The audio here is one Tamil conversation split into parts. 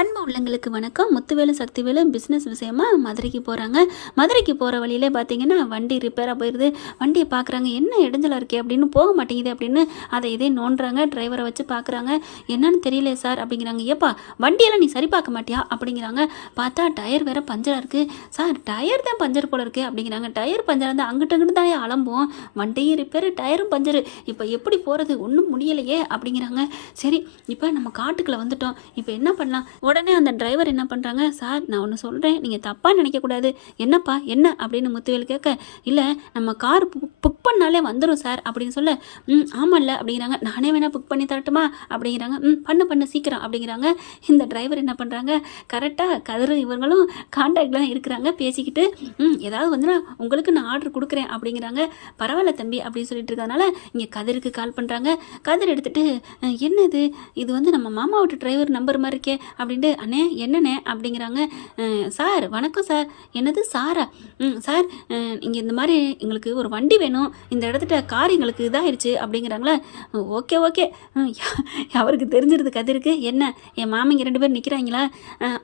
அன்பு உள்ளங்களுக்கு வணக்கம். முத்துவேலு சக்திவேலும் பிஸ்னஸ் விஷயமா மதுரைக்கு போகிறாங்க மதுரைக்கு போகிற வழியிலே பார்த்தீங்கன்னா வண்டி ரிப்பேராக போயிடுது வண்டியை பார்க்குறாங்க என்ன இடைஞ்சலாக இருக்கே? அப்படின்னு போக மாட்டேங்குது அப்படின்னு அதை இதே நோண்டுறாங்க. டிரைவரை வச்சு பார்க்குறாங்க என்னன்னு தெரியல சார் அப்படிங்கிறாங்க. ஏப்பா வண்டியெல்லாம் நீ சரி பார்க்க மாட்டியா? அப்படிங்கிறாங்க. பார்த்தா டயர் வேற பஞ்சராக இருக்குது சார் டயர் தான் பஞ்சர் போல இருக்குது அப்படிங்கிறாங்க. டயர் பஞ்சராக இருந்தால் அங்கிட்ட அங்கிட்டு தான் அலம்புவோம். வண்டியும் ரிப்பேர் டயரும் பஞ்சரு இப்போ எப்படி போகிறது ஒன்றும் முடியலையே அப்படிங்கிறாங்க. சரி இப்போ நம்ம காட்டுக்குள்ளே வந்துட்டோம். இப்போ என்ன பண்ணலாம்? உடனே அந்த டிரைவர் என்ன பண்ணுறாங்க சார் நான் ஒன்று சொல்கிறேன் நீங்கள் தப்பாக நினைக்கக்கூடாது. என்னப்பா? என்ன? அப்படின்னு முத்துவேல் கேட்க இல்லை நம்ம கார் புக் பண்ணாலே வந்துடும் சார். அப்படின்னு சொல்ல ம் ஆமாம்ல அப்படிங்கிறாங்க. நானே வேணால் புக் பண்ணி தரட்டுமா? அப்படிங்கிறாங்க. ம் பண்ணு பண்ணு சீக்கிரம். அப்படிங்கிறாங்க. இந்த டிரைவர் என்ன பண்ணுறாங்க கரெக்டாக கதிர் இவங்களும் கான்டாக்டில் இருக்கிறாங்க. பேசிக்கிட்டு ம் ஏதாவது வந்துன்னா உங்களுக்கு நான் ஆர்டர் கொடுக்குறேன். அப்படிங்கிறாங்க. பரவாயில்ல தம்பி. அப்படின்னு சொல்லிட்டு இருக்கிறதுனால இங்கே கதிருக்கு கால் பண்ணுறாங்க கதிர் எடுத்துகிட்டு என்னது? இது வந்து நம்ம மாமாவோட டிரைவர் நம்பர் மாதிரி இருக்கே. அப்படி அப்படின்ட்டு அண்ணே என்னண்ணே அப்படிங்கிறாங்க. சார் வணக்கம் சார். என்னது சாரா? ம் சார் இங்கே இந்த மாதிரி எங்களுக்கு ஒரு வண்டி வேணும். இந்த இடத்துல கார் எங்களுக்கு இதாகிடுச்சு அப்படிங்கிறாங்களா? Okay okay. அவருக்கு தெரிஞ்சிருது கதிருக்கு. என்ன? என் மாமிங்க ரெண்டு பேர் நிற்கிறாங்களா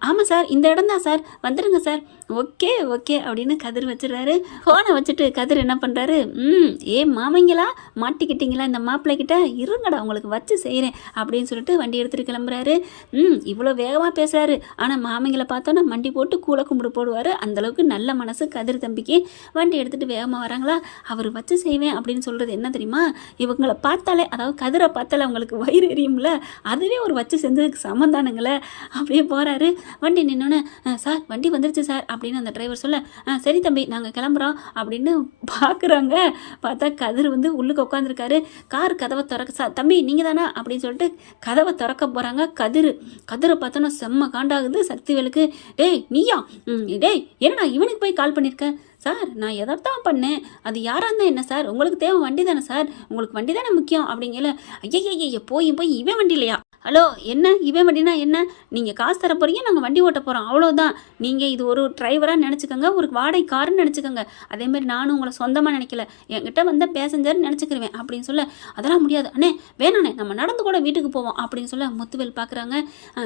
ஆமாம் சார் இந்த இடம் தான் சார். வந்துடுங்க சார். ஓகே ஓகே அப்படின்னு கதிர் வச்சிடுறாரு ஃபோனை வச்சுட்டு கதிர் என்ன பண்ணுறாரு ம் ஏ மாமிங்களா? மாட்டிக்கிட்டீங்களா இந்த மாப்பிள்ளைக்கிட்ட இருங்கடா உங்களுக்கு வச்சு செய்கிறேன் அப்படின்னு சொல்லிட்டு வண்டி எடுத்துகிட்டு கிளம்புறாரு. ம் இவ்வளோ வேக வேகமாக பேசுகிறாரு ஆனால் மாமிங்களை பார்த்தோன்னா மண்டி போட்டு கூல கும்பிடு போடுவார். அந்தளவுக்கு நல்ல மனசு கதிர் தம்பிக்கு. வண்டி எடுத்துகிட்டு வேகமாக வராங்களா? அவர் வச்சு செய்வேன் அப்படின்னு சொல்கிறது என்ன தெரியுமா? இவங்களை பார்த்தாலே அதாவது கதிரை பார்த்தாலே அவங்களுக்கு வயிறு எரியும்ல. அதுவே ஒரு வச்சு செஞ்சதுக்கு சமந்தானுங்களே அப்படியே போகிறாரு வண்டி நின்னோன்னே சார் வண்டி வந்துருச்சு சார் அப்படின்னு அந்த டிரைவர் சொல்ல "ஆ, சரி தம்பி நாங்கள் கிளம்புறோம் அப்படின்னு பார்க்குறாங்க பார்த்தா கதிர் வந்து உள்ளுக்கு உட்காந்துருக்காரு கார் கதவை திறக்க சார் தம்பி நீங்கள் தானா அப்படின்னு சொல்லிட்டு கதவை திறக்க போகிறாங்க கதிர். கதிரை பார்த்தோன்னா செம்ம காண்டாகுது. சக்திவேலுக்கு டேய் நீயா? டேய் என்னடா இவனுக்கு போய் கால் பண்ணியிருக்கேன் சார் நான் எதைத்தான் பண்ணேன். அது யாராக இருந்தால் என்ன சார்? உங்களுக்கு தேவை வண்டி தானே சார்? உங்களுக்கு வண்டி தானே முக்கியம்? அப்படிங்கல ஐயய்ய போய் போய் இவன் வண்டி இல்லையா ஹலோ என்ன? இவன் வண்டினா என்ன? நீங்கள் காசு தர போகிறீங்க நாங்கள் வண்டி ஓட்ட போகிறோம் அவ்வளோதான் நீங்கள் இது ஒரு டிரைவராக நினச்சிக்கோங்க ஒரு வாடகை காருன்னு நினச்சிக்கோங்க அதேமாதிரி நானும் உங்களை சொந்தமாக நினைக்கல. என்கிட்ட வந்த பேசஞ்சர் நினச்சிக்கிருவேன் அப்படின்னு சொல்ல அதெல்லாம் முடியாது. அண்ணே வேணாண்ணே நம்ம நடந்து கூட வீட்டுக்கு போவோம் அப்படின்னு சொல்ல முத்துவேல் பார்க்குறாங்க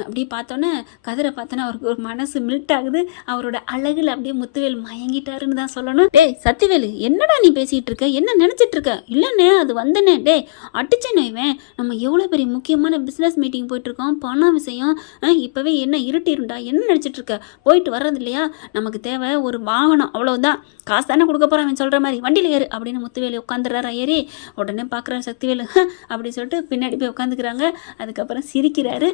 அப்படி பார்த்தோன்னே கதிரை பார்த்தோன்னே அவருக்கு ஒரு மனசு மில்ட் ஆகுது. அவரோட அழகில் அப்படியே முத்துவேல் மயங்கிட்டாருன்னு தான் சொல்லணும். டேய் சத்திவேலு என்னடா நீ பேசிகிட்டு இருக்க? என்ன நினச்சிட்டு இருக்க? இல்லைண்ணே அது வந்தனே. டேய் அடிச்சேனே இவன். நம்ம எவ்வளோ பெரிய முக்கியமான பிஸ்னஸ் மீட்டிங் போயிட்டுருக்கோம். பணம் விஷயம் இப்போவே என்ன இருட்டிருண்டா? என்ன நினச்சிட்டு இருக்க போயிட்டு வர்றது இல்லையா நமக்கு தேவை ஒரு வாகனம் அவ்வளோதான் காசு தானே கொடுக்க போகிறேன் அவன் சொல்கிற மாதிரி. வண்டியில் ஏறு அப்படின்னு முத்துவேலி உட்காந்துடுறாரு ஏறி உடனே பார்க்குறாரு சக்திவேலு. அப்படின்னு சொல்லிட்டு பின்னாடி போய் உட்காந்துக்கிறாங்க அதுக்கப்புறம் சிரிக்கிறாரு.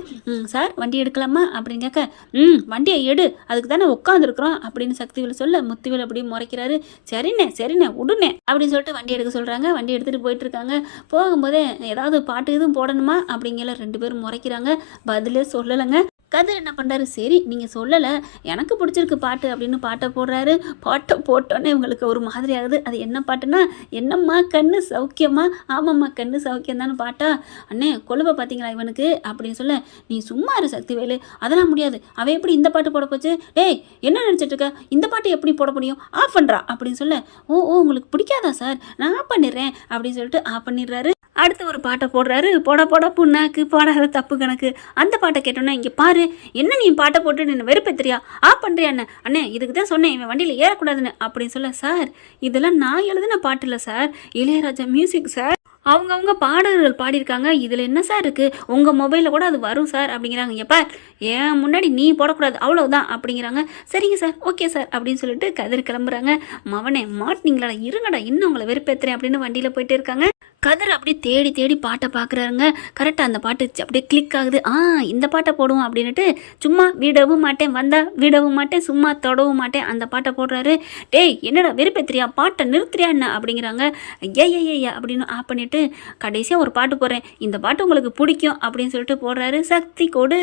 சார் வண்டி எடுக்கலாமா? அப்படின்னு கேட்க ம் வண்டியை எடு அதுக்கு தானே உட்காந்துருக்குறோம் அப்படின்னு சக்திவேலு சொல்ல முத்துவேல் அப்படியே முறைக்கிறாரு. சரிண்ணே சரிண்ணே உடுனே அப்படின்னு சொல்லிட்டு வண்டி எடுக்க சொல்கிறாங்க வண்டி எடுத்துகிட்டு போயிட்டு இருக்காங்க போகும்போதே ஏதாவது பாட்டு எதுவும் போடணுமா? அப்படிங்கிற ரெண்டு பேரும் முறைக்கிறாங்க. பதிலே சொல்லலைங்க. கதிர் என்ன பண்ணுறாரு சரி நீங்கள் சொல்லலை. எனக்கு பிடிச்சிருக்கு பாட்டு அப்படின்னு பாட்டை போடுறாரு. பாட்டை போட்டோன்னே இவங்களுக்கு ஒரு மாதிரி ஆகுது. அது என்ன பாட்டுன்னா என்னம்மா கண்ணு சௌக்கியமா? ஆமாம்மா கண்ணு சௌக்கியம் தானே பாட்டா. அண்ணே கொழுவை பார்த்தீங்களா இவனுக்கு? அப்படின்னு சொல்ல நீ சும்மா இரு சக்திவேலு. அதெல்லாம் முடியாது. அவன் எப்படி இந்த பாட்டு போட போச்சு? டேய் என்ன நினச்சிட்டு இருக்க? இந்த பாட்டு எப்படி போட முடியும்? ஆஃப் பண்ணுறா அப்படின்னு சொல்ல ஓ ஓ உங்களுக்கு பிடிக்காதா சார்? நான் ஆஃப் பண்ணிடுறேன் அப்படின்னு சொல்லிட்டு ஆஃப் பண்ணிடுறாரு. அடுத்து ஒரு பாட்டை போடுறாரு. போட போட புண்ணாக்கு போடாத தப்பு கணக்கு. அந்த பாட்டை கேட்டோன்னே இங்கே பாரு என்ன நீ பாட்டை போட்டு நின்று வெறுப்பேத்திரியா ஆ பண்ணுறியா அண்ணன் அண்ணே இதுக்கு தான் சொன்னேன் இவன் வண்டியில் ஏறக்கூடாதுன்னு. அப்படின்னு சொல்ல சார் இதெல்லாம் நான் எழுதின பாட்டு இல்லை சார். Ilaiyaraaja music sir. அவங்கவுங்க பாடல்கள் பாடியிருக்காங்க. இதில் என்ன சார் இருக்குது உங்கள் மொபைலில் கூட அது வரும் சார் அப்படிங்கிறாங்க. எப்பா ஏன் முன்னாடி நீ போடக்கூடாது அவ்வளோதான் அப்படிங்கிறாங்க. சரிங்க சார் ஓகே சார் அப்படின்னு சொல்லிட்டு கதிர் கிளம்புறாங்க. மவனே மாட்டினீங்களா இருங்கடா இன்னும் உங்களை வெறுப்பேற்றுறேன் அப்படின்னு வண்டியில் போயிட்டு இருக்காங்க. கதிர் அப்படியே தேடி தேடி பாட்டை பார்க்குறாருங்க. கரெக்டாக அந்த பாட்டு அப்படியே கிளிக் ஆகுது. ஆ இந்த பாட்டை போடுவோம் அப்படின்னுட்டு சும்மா விடவும் மாட்டேன். வந்தால் விடவும் மாட்டேன். சும்மா தொடவும் மாட்டேன். அந்த பாட்டை போடுறாரு. டேய் என்னடா வெறுப்பேத்திரியா பாட்டை நிறுத்துறியா என்ன? அப்படிங்கிறாங்க. ஐயா ஐயா அப்படின்னு ஆஃப் பண்ணிட்டு கடைசியாக ஒரு பாட்டு போடுறேன். இந்த பாட்டு உங்களுக்கு பிடிக்கும் அப்படின்னு சொல்லிட்டு போடுறாரு. சக்தி கொடு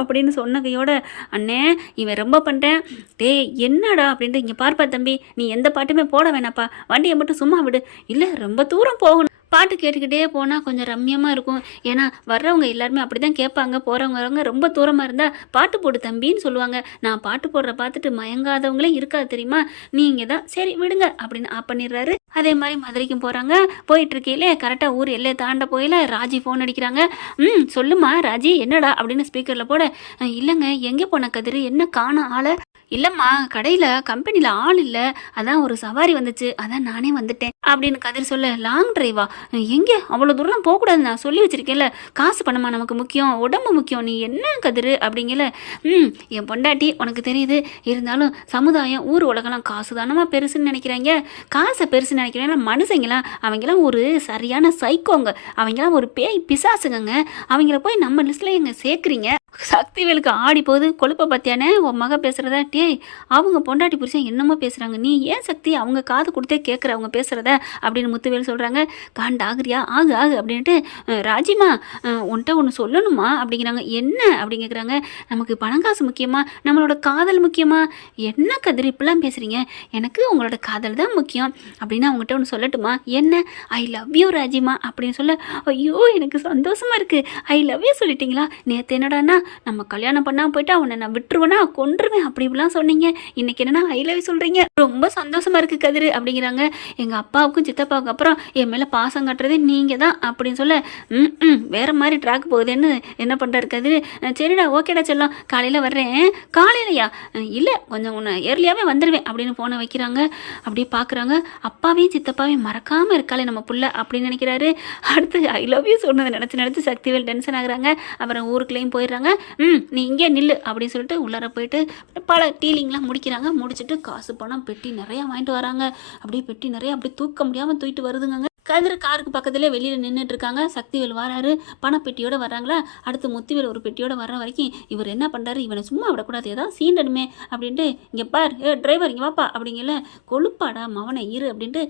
அப்படின்னு சொன்ன கையோட அண்ணே இவன் ரொம்ப பண்ணுறேன் டேய் என்னடா அப்படின்ட்டு இங்கே பார்ப்பா தம்பி. நீ எந்த பாட்டுமே போட வேணாப்பா. வண்டியை மட்டும் சும்மா விடு. இல்லை ரொம்ப தூரம் போகணும். பாட்டு கேட்டுக்கிட்டே போனால் கொஞ்சம் ரம்மியமாக இருக்கும். ஏன்னா வர்றவங்க எல்லாருமே அப்படி தான் கேட்பாங்க. போகிறவங்க வரவங்க ரொம்ப தூரமாக இருந்தால் பாட்டு போடு தம்பின்னு சொல்லுவாங்க. நான் பாட்டு போடுற பார்த்துட்டு மயங்காதவங்களே இருக்காது தெரியுமா? நீங்கள் தான். சரி விடுங்க அப்படின்னு ஆப் பண்ணிடுறாரு. அதே மாதிரி மதுரைக்கும் போகிறாங்க போயிட்டு இருக்கையில கரெக்டாக ஊர் எல்லையை தாண்ட போயில ராஜி ஃபோன் அடிக்கிறாங்க. ம் சொல்லுமா ராஜி என்னடா? அப்படின்னு ஸ்பீக்கரில் போட இல்லைங்க. எங்கே போன கதிர்? என்ன காணோம் ஆளை? இல்லைம்மா கடையில் கம்பெனியில் ஆள் இல்லை. அதான் ஒரு சவாரி வந்துச்சு. அதான் நானே வந்துட்டேன் அப்படின்னு கதிர் சொல்ல லாங் டிரைவா எங்கே? அவ்வளோ தூரம் போகக்கூடாது நான் சொல்லி வச்சிருக்கேன்ல. காசு பணமா நமக்கு முக்கியம்? உடம்பு முக்கியம்? நீ என்ன கதிர்? அப்படிங்கல. ம் என் பொண்டாட்டி உனக்கு தெரியுது. இருந்தாலும் சமுதாயம் ஊர் உலகெல்லாம் காசு தானமா பெருசுன்னு நினைக்கிறாங்க? காசை பெருசுன்னு நினைக்கிறாங்க மனுஷங்களாம் அவங்களாம் ஒரு சரியான சைக்கோங்க அவங்களாம் ஒரு பேய் பிசாசுங்க அவங்கள போய் நம்ம லிஸ்ட்டில் எங்க சேர்க்குறீங்க? சக்திவேலுக்கு ஆடி போகுது கொழுப்ப பத்தியானே உன் மக பேசுறத ஏய் அவங்க பொண்டாட்டி புருஷன் என்னமோ பேசுகிறாங்க நீ ஏன் சக்தி அவங்க காது கொடுத்தே கேட்குற அவங்க பேசுகிறத அப்படின்னு முத்துவேல் சொல்கிறாங்க காண்ட் ஆகுறியா? ஆகு ஆகு அப்படின்ட்டு ராஜிமா உன்ட்ட உன்கிட்ட ஒன்று சொல்லணுமா? அப்படிங்கிறாங்க. என்ன? அப்படி கேட்குறாங்க நமக்கு பணம் காசு முக்கியமா? நம்மளோட காதல் முக்கியமா? என்ன கதிர் இப்பெல்லாம் பேசுகிறீங்க எனக்கு உங்களோட காதல் தான் முக்கியம். அப்படின்னு அவங்ககிட்ட ஒன்று சொல்லட்டுமா? என்ன? ஐ லவ் யூ ராஜிமா அப்படின்னு சொல்ல ஐயோ எனக்கு சந்தோஷமா இருக்குது ஐ லவ் யூ சொல்லிட்டீங்களா? நேற்று என்னடானா நம்ம கல்யாணம் பண்ணாம போயிட்டு அவனை நான் விட்டுருவேனா? கொன்றுவேன் அப்படி இப்படிலாம் சொன்னீங்க. இன்னைக்கு என்னன்னா ஐ லவ் சொல்கிறீங்க சொல்றீங்க. ரொம்ப சந்தோஷமா இருக்கு கதிர் அப்படிங்கிறாங்க. எங்க அப்பாவுக்கும் சித்தப்பாவுக்கு அப்புறம் என் மேல பாசம் காட்டுறதே நீங்க தான் அப்படின்னு சொல்ல ம் வேற மாதிரி ட்ராக் போகுதுன்னு என்ன பண்றாரு கதிர்? சரிடா ஓகேடா செல்லம். காலையில வர்றேன். காலையிலையா? இல்லை இல்ல கொஞ்சம் உன்னை ஏர்லியாவே வந்துடுவேன் அப்படின்னு போன வைக்கிறாங்க. அப்படியே பாக்குறாங்க. அப்பாவையும் சித்தப்பாவையும் மறக்காம இருக்காளே நம்ம புள்ள அப்படின்னு நினைக்கிறாரு. அடுத்து ஐ லவ் யூ சொன்னதை நினச்சி நினச்சி சக்திவேல் டென்ஷன் ஆகுறாங்க. அப்புறம் ஊருக்குள்ளேயும் போயிடுறாங்க. ம் நீ இங்கே நில்லு அப்படின்னு சொல்லிட்டு உள்ளார போயிட்டு பல டீலிங்லாம் முடிக்கிறாங்க. முடிச்சுட்டு காசு பணம் பெட்டி நிறையா வாங்கிட்டு வராங்க. அப்படியே பெட்டி நிறையா அப்படியே தூக்க முடியாமல் தூக்கிட்டு வருதுங்க கதிர் காருக்கு பக்கத்துலேயே வெளியில் நின்றுட்டு இருக்காங்க சக்திவேல் வராரு. பணப்பெட்டியோட வர்றாங்களா? அடுத்து முத்துவேல் ஒரு பெட்டியோட வர்ற வரைக்கும் இவர் என்ன பண்ணுறாரு இவனை சும்மா விடக்கூடாது. ஏதாவது சீண்டனுமே அப்படின்ட்டு இங்கே பார். ஏ டிரைவர் இங்கே வாப்பா. அப்படிங்கல கொழுப்பாடா மவனை இரு அப்படின்ட்டு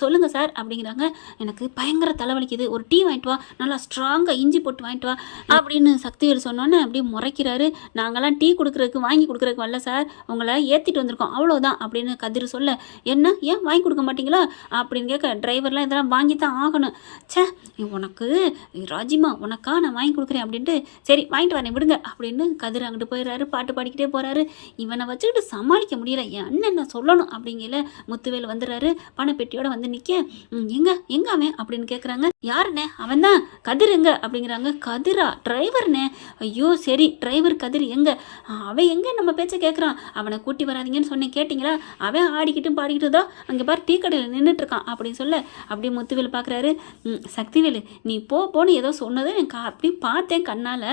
சொல்லுங்கள் சார். அப்படிங்கிறாங்க. எனக்கு பயங்கர தலைவலிக்குது. ஒரு டீ வாங்கிட்டு வா. நல்லா ஸ்ட்ராங்காக இஞ்சி போட்டு வாங்கிட்டு வா. அப்படின்னு சக்திவேல் சொன்னோன்னே அப்படியே முறைக்கிறாரு. நாங்களாம் டீ கொடுக்குறதுக்கு வாங்கி கொடுக்குறதுக்கு வரல சார். உங்களை ஏற்றிட்டு வந்திருக்கோம். அவ்வளோதான் அப்படின்னு கதிர் சொல்ல என்ன? ஏன் வாங்கி கொடுக்க மாட்டீங்களா? அப்படின்னு கேட்க டிரைவர்லாம் இதெல்லாம் வாங்கி வாங்கி தான் ஆகணும். ச்சே உனக்கு ராஜிமா உனக்கா நான் வாங்கி கொடுக்குறேன் அப்படின்ட்டு சரி வாங்கிட்டு வரேன் விடுங்க அப்படின்னு கதிர் அங்கிட்டு போயிடுறாரு பாட்டு பாடிக்கிட்டே போகிறாரு இவனை வச்சுக்கிட்டு சமாளிக்க முடியல என் அண்ணன் என்ன சொல்லணும் அப்படிங்கல முத்துவேல் வந்துடுறாரு. பணப்பெட்டியோட வந்து நிற்க எங்க எங்க அவன் அப்படின்னு கேட்குறாங்க யாருண்ணே? அவன் தான் கதிர் எங்க? அப்படிங்கிறாங்க. கதிரா டிரைவர்ண்ணே. ஐயோ சரி டிரைவர் கதிர் எங்க? அவன் எங்க? நம்ம பேச்சை கேட்குறான் அவனை கூட்டி வராதீங்கன்னு சொன்னேன் கேட்டிங்களா? அவன் ஆடிக்கிட்டும் பாடிக்கிட்டு தான் அங்கே பார் டீ கடையில் நின்றுட்டு இருக்கான் அப்படின்னு சொல்ல அப்படியே முத்துவேல் பார்க்குறாரு சக்திவேலு நீ போ போன்னு ஏதோ சொன்னதை எனக்கு அப்படி பார்த்தேன் கண்ணால்.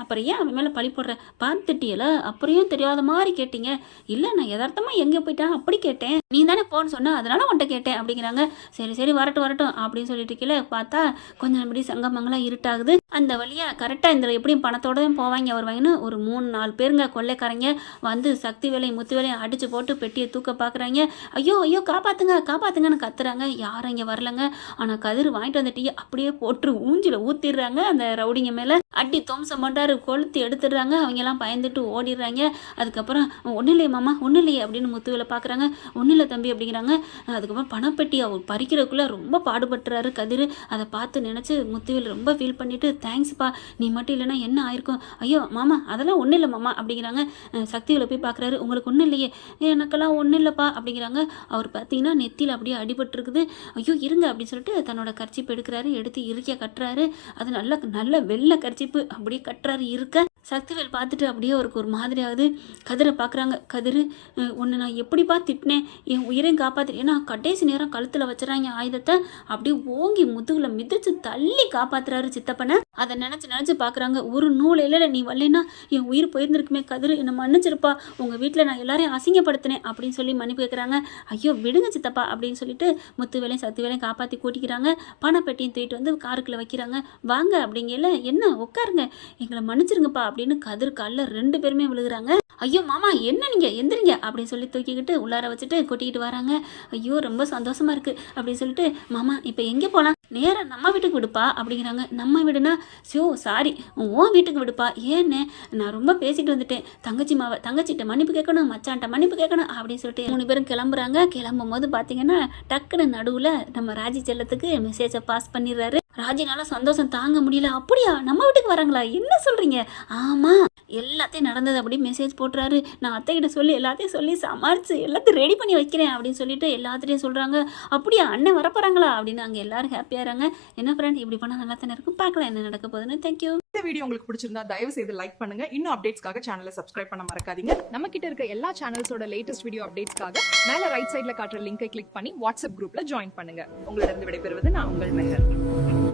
அப்புறம் ஏன் அவன் மேலே பழி போடுற? பார்த்துட்டியல? அப்புறம் தெரியாத மாதிரி கேட்டீங்க? இல்லை நான் யதார்த்தமாக எங்கே போயிட்டான் அப்படி கேட்டேன். நீ தானே போன்னு சொன்ன அதனால உன்ட்ட கேட்டேன் அப்படிங்கிறாங்க. சரி சரி வரட்டும் வரட்டும் அப்படின்னு சொல்லிட்டு கீழே பார்த்தா கொஞ்சம் நம்படி சங்கமங்களாக இருட்டாகுது. அந்த வழியாக கரெக்டாக இந்த எப்படியும் பணத்தோட தான் போவாங்க வருவாங்கன்னு ஒரு மூணு நாலு பேருங்க கொள்ளைக்காரங்க வந்து சக்தி வேலையும் முத்து வேலையும் அடித்து போட்டு பெட்டியை தூக்க பார்க்குறாங்க ஐயோ ஐயோ காப்பாற்றுங்க காப்பாற்றுங்கன்னு கத்துறாங்க. யாரும் இங்கே வரலங்க. ஆனால் கதிர் வாங்கிட்டு வந்த டீயை அப்படியே போட்டு ஊஞ்சில் ஊத்திடுறாங்க. அந்த ரவுடிங்க மேலே அடி தோம்சம் பண்ணுறாரு கொளுத்து எடுத்துடுறாங்க. அவங்கெல்லாம் பயந்துட்டு ஓடிடுறாங்க. அதுக்கப்புறம் ஒன்றும் இல்லையே மாமா ஒன்றும் இல்லையே அப்படின்னு முத்துவில் பார்க்குறாங்க ஒன்றும் இல்லை தம்பி அப்படிங்கிறாங்க. அதுக்கப்புறம் பணப்பெட்டி அவர் பறிக்கிறதுக்குள்ளே ரொம்ப பாடுபட்டுறாரு கதிர். அதை பார்த்து நினச்சி முத்துவில் ரொம்ப ஃபீல் பண்ணிட்டு தேங்க்ஸ்ப்பா நீ மட்டும் இல்லைன்னா என்ன ஆயிருக்கும்? ஐயோ மாமா அதெல்லாம் ஒன்றும் இல்லை மாமா அப்படிங்கிறாங்க. சக்தியில் போய் பார்க்குறாரு உங்களுக்கு ஒன்றும் இல்லையே. எனக்கெல்லாம் ஒன்றும் இல்லைப்பா அப்படிங்கிறாங்க. அவர் பார்த்தீங்கன்னா நெத்தியில் அப்படியே அடிபட்டுருக்குது. ஐயோ இருங்க அப்படின்னு சொல்லிட்டு தன்னோட கர்ச்சிப்பு எடுக்கிறாரு எடுத்து இறுக்கிய கட்டுறாரு. அது நல்ல நல்ல வெள்ளை கர்ச்சிப்பு. அப்படியே கட்டுறாரு இருக்க சக்திவேல் பார்த்துட்டு அப்படியே அவருக்கு ஒரு மாதிரி ஆகுது. கதிரை பார்க்குறாங்க. கதிர் ஒன்று நான் எப்படிப்பா திட்டினேன்? என் உயிரையும் காப்பாற்று ஏன்னா கடைசி நேரம் கழுத்தில் வச்சுறாங்க ஆயுதத்தை. அப்படியே ஓங்கி முதுகில் மிதிச்சு தள்ளி காப்பாற்றுறாரு சித்தப்பனை. அதை நினச்சி நினச்சி பார்க்குறாங்க ஒரு நூல் இல்லை நீ வரலைன்னா என் உயிர் போயிருந்திருக்குமே கதிர் என்னை மன்னிச்சிருப்பா. உங்கள் வீட்டில் நான் எல்லாரையும் அசிங்கப்படுத்தினேன் அப்படின்னு சொல்லி மன்னிப்பு கேட்குறாங்க ஐயோ விடுங்க சித்தப்பா அப்படின்னு சொல்லிட்டு முத்து வேலையும் சத்து வேலையும் காப்பாற்றி கூட்டிக்கிறாங்க. பணப்பெட்டியும் தூக்கிட்டு வந்து காருக்குள்ளே வைக்கிறாங்க. வாங்க அப்படிங்கல என்ன உட்காருங்க. எங்களை மன்னிச்சிருங்கப்பா அப்படின்னு கதிர் காலில் ரெண்டு பேருமே விழுகிறாங்க. ஐயோ மாமா என்ன நீங்கள் எந்திரிங்க அப்படின்னு சொல்லி தூக்கிக்கிட்டு உள்ளார வச்சுட்டு கொட்டிக்கிட்டு வராங்க. ஐயோ ரொம்ப சந்தோஷமாக இருக்கு அப்படின்னு சொல்லிட்டு மாமா இப்போ எங்கே போகலாம் நேராக நம்ம வீட்டுக்கு விடுப்பா அப்படிங்கிறாங்க. நம்ம வீடுனா? சியோ சாரி உன் வீட்டுக்கு விடுப்பா. ஏன்னு நான் ரொம்ப பேசிட்டு வந்துட்டேன். தங்கச்சி மாவை தங்கச்சிட்ட மன்னிப்பு கேட்கணும் மச்சான்ட்ட மன்னிப்பு கேட்கணும் அப்படின்னு சொல்லிட்டு மூணு பேரும் கிளம்புறாங்க. கிளம்பும் போது பார்த்தீங்கன்னா டக்குன்னு நடுவில் நம்ம ராஜி செல்லத்துக்கு மெசேஜை பாஸ் பண்ணிடுறாரு. ராஜினால சந்தோஷம் தாங்க முடியல. அப்படியா? நம்ம வீட்டுக்கு வராங்களா? என்ன சொல்கிறீங்க ஆமாம் எல்லாத்தையும் நடந்தது அப்படியே மெசேஜ் போட்டுறாரு. நான் அத்தைகிட்ட சொல்லி எல்லாத்தையும் சொல்லி சமாளித்து எல்லாத்தையும் ரெடி பண்ணி வைக்கிறேன் அப்படின்னு சொல்லிட்டு எல்லாத்துலேயும் சொல்கிறாங்க அப்படியா அண்ணன் வரப்போகிறாங்களா அப்படின்னு அங்கே எல்லாரும் ஹாப்பியாகிறாங்க என்ன ஃப்ரெண்ட் இப்படி பண்ணால் நல்லா தானே இருக்கும். பார்க்கலாம் என்ன நடக்க போகுதுன்னு. தேங்க்யூ இந்த வீடியோ உங்களுக்கு பிடிச்சிருந்தா தயவு செய்து லைக் பண்ணுங்க. இன்னும் அப்டேட்ஸ்க்காக சேனலை சப்ஸ்கிரைப் பண்ண மறக்காதீங்க. நம்ம கிட்ட இருக்க எல்லா சேனல்ஸோட லேட்டஸ்ட் வீடியோ அப்டேட்ஸ்க்காக மேலே ரைட் சைடில் காட்டுற லிங்கை கிளிக் பண்ணி வாட்ஸ்அப் குரூப்பில் ஜாயின் பண்ணுங்க. உங்களிடம் விடைபெறுவது நான் உங்கள் மெஹர்.